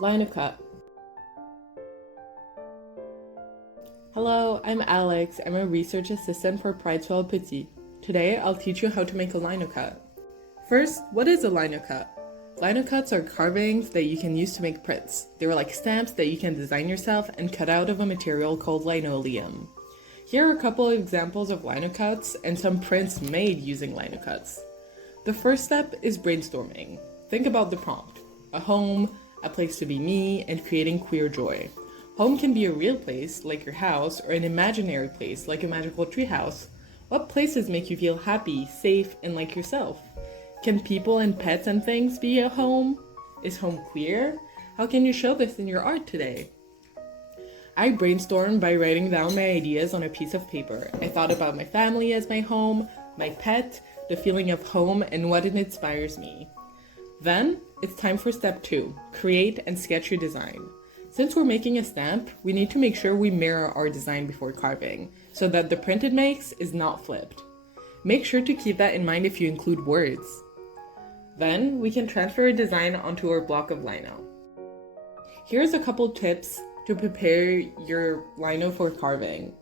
Lino cut. Hello, I'm Alex. I'm a research assistant for Swell Petit. Today, I'll teach you how to make a lino cut. First, what is a lino cut? Lino cuts are carvings that you can use to make prints. They were like stamps that you can design yourself and cut out of a material called linoleum. Here are a couple of examples of lino cuts and some prints made using lino cuts. The first step is brainstorming. Think about the prompt: a home, a place to be me, and creating queer joy. Home can be a real place, like your house, or an imaginary place, like a magical treehouse. What places make you feel happy, safe, and like yourself? Can people and pets and things be a home? Is home queer? How can you show this in your art today? I brainstormed by writing down my ideas on a piece of paper. I thought about my family as my home, my pet, the feeling of home, and what it inspires me. Then, it's time for step 2, create and sketch your design. Since we're making a stamp, we need to make sure we mirror our design before carving, so that the print it makes is not flipped. Make sure to keep that in mind if you include words. Then, we can transfer a design onto our block of lino. Here's a couple tips to prepare your lino for carving.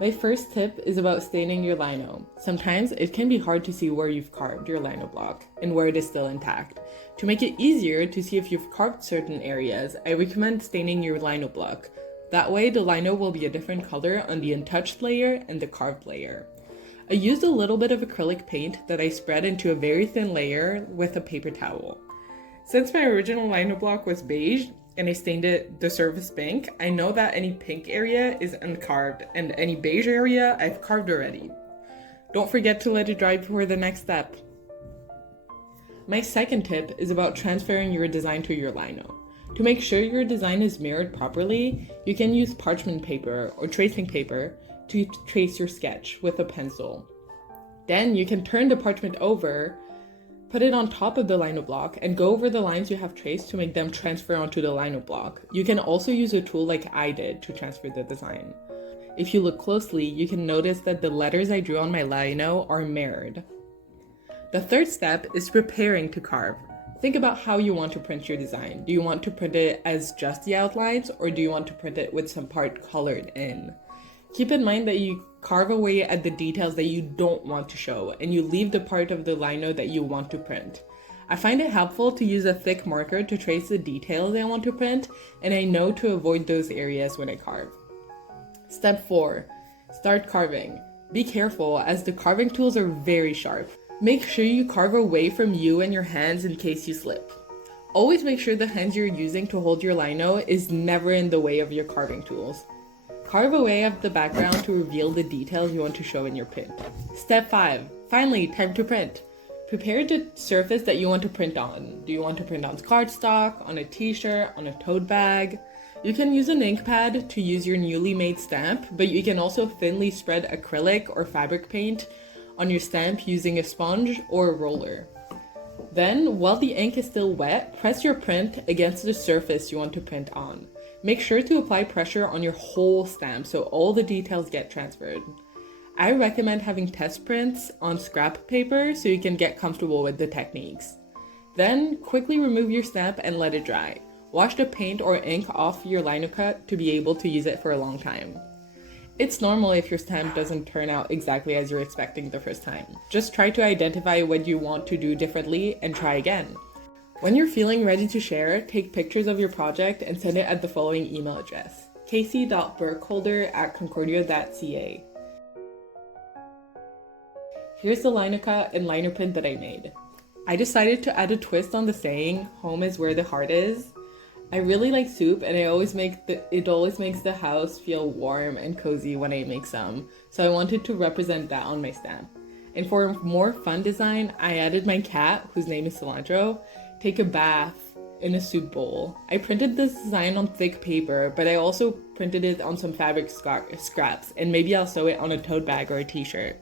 My first tip is about staining your lino. Sometimes it can be hard to see where you've carved your lino block and where it is still intact. To make it easier to see if you've carved certain areas, I recommend staining your lino block. That way the lino will be a different color on the untouched layer and the carved layer. I used a little bit of acrylic paint that I spread into a very thin layer with a paper towel. Since my original lino block was beige, and I stained it the surface pink, I know that any pink area is uncarved and any beige area I've carved already. Don't forget to let it dry before the next step. My second tip is about transferring your design to your lino. To make sure your design is mirrored properly, you can use parchment paper or tracing paper to trace your sketch with a pencil. Then you can turn the parchment over, put it on top of the lino block, and go over the lines you have traced to make them transfer onto the lino block. You can also use a tool like I did to transfer the design. If you look closely, you can notice that the letters I drew on my lino are mirrored. The third step is preparing to carve. Think about how you want to print your design. Do you want to print it as just the outlines, or do you want to print it with some part colored in? Keep in mind that you carve away at the details that you don't want to show, and you leave the part of the lino that you want to print. I find it helpful to use a thick marker to trace the details I want to print, and I know to avoid those areas when I carve. Step 4. Start carving. Be careful, as the carving tools are very sharp. Make sure you carve away from you and your hands in case you slip. Always make sure the hands you're using to hold your lino is never in the way of your carving tools. Carve away at the background to reveal the details you want to show in your print. Step 5. Finally, time to print. Prepare the surface that you want to print on. Do you want to print on cardstock, on a t-shirt, on a tote bag? You can use an ink pad to use your newly made stamp, but you can also thinly spread acrylic or fabric paint on your stamp using a sponge or a roller. Then, while the ink is still wet, press your print against the surface you want to print on. Make sure to apply pressure on your whole stamp so all the details get transferred. I recommend having test prints on scrap paper so you can get comfortable with the techniques. Then, quickly remove your stamp and let it dry. Wash the paint or ink off your lino cut to be able to use it for a long time. It's normal if your stamp doesn't turn out exactly as you're expecting the first time. Just try to identify what you want to do differently and try again. When you're feeling ready to share, take pictures of your project and send it at the following email address: casey.burkholder@concordia.ca. Here's the lino cut and liner print that I made. I decided to add a twist on the saying, "Home is where the heart is." I really like soup, and it always makes the house feel warm and cozy when I make some, so I wanted to represent that on my stamp. And for a more fun design, I added my cat, whose name is Cilantro, take a bath in a soup bowl. I printed this design on thick paper, but I also printed it on some fabric scraps, and maybe I'll sew it on a tote bag or a t-shirt.